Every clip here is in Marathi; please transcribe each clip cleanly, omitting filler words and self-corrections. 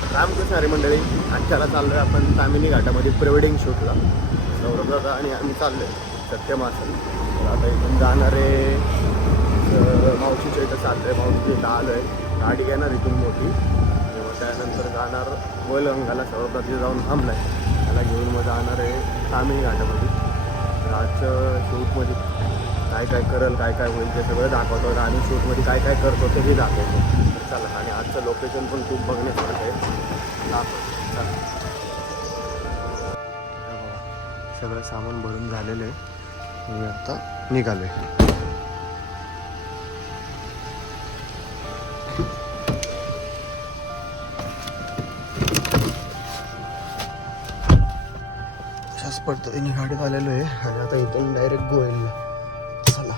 रामकृष्ण हरी मंडळी, आजच्याला चाललोय आपण तामिनी घाटामध्ये प्रिवेडिंग शूटला. सौरभ दादा आणि आम्ही चाललोय सत्यमासन. तर आता इथून जाणारे मावशीच्या इथं चाललोय. मावशीच्या इथं आलोय, गाडी घेणार इथून मोठी. मग त्यानंतर जाणार वलंगाला. सौरभ दादा जाऊन थांबलाय, त्याला घेऊन मग जाणार आहे तामिनी घाटामध्ये. तर आजचं शूटमध्ये काय काय करेल, काय काय होईल ते सगळं दाखवतो आणि शूटमध्ये काय काय करतो तेही दाखवतो. तर चला, आणि आजचं लोकेशन पण खूप बघण्यासारखं आहे. चला, सगळं सामान भरून झालेलं आहे. मी आता निघालो आहे. अशाच पद्धतीने गाडीत आलेलो आहे आणि आता इथून डायरेक्ट गोव्याला. चला,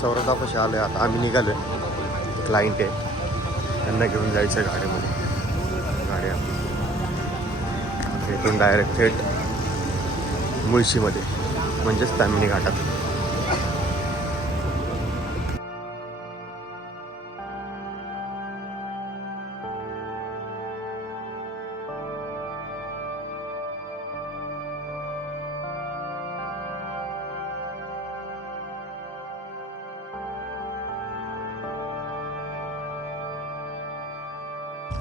सौरतापाशी आलोय. आता आम्ही निघालोय. क्लायंट आहे, त्यांना घेऊन जायचं गाडीमध्ये. गाडी इथून डायरेक्ट थेट मुळशीमध्ये, म्हणजेच तामिनी घाटात.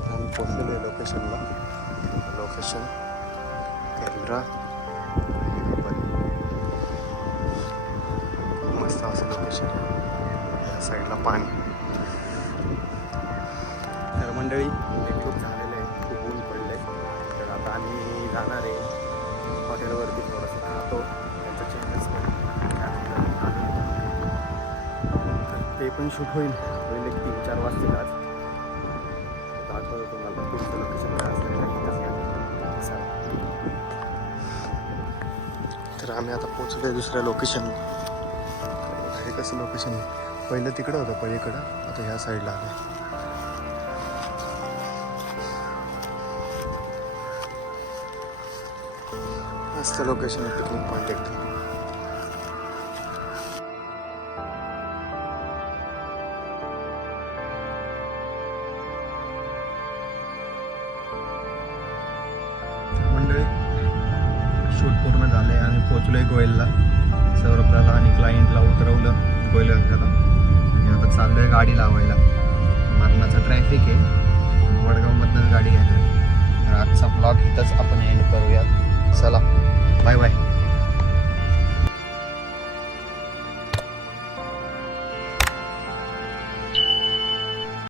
आम्ही पोचलेलो आहे लोकेशनला. लोकेशन कॅमेरा, मस्त असं लोकेशन. या साईडला पाणी. तर मंडळी, खूप झालेलं आहे, खूप ऊन पडलं आहे. तर आता आम्ही जाणार आहे हॉटेलवरती, थोडंसं खातो, त्यांचं चेंजेस तर ते पण शूट होईल एक 3-4 वाजतील. आज दाखवतो तुम्हाला पुढचं लोकेशन काय असलं. तर आम्ही आता पोचलो आहे दुसऱ्या लोकेशनला. हे कसं लोकेशन आहे, पहिलं तिकडं होतं पलीकडं, आता ह्या साईडला आलं. मस्त लोकेशन आहे, पिकनिक पॉईंट एकदम. शूट पूर्ण झालं आहे आणि पोचलो आहे गोयलला. सौरभला आणि क्लायंटला उतरवलं गोयलगंगाला आणि आता चाललो आहे गाडी लावायला. मरणाचा ट्रॅफिक आहे, वडगावमधनंच गाडी घ्यायला. तर आजचा ब्लॉग इथंच आपण एंड करूयात. चला, बाय बाय.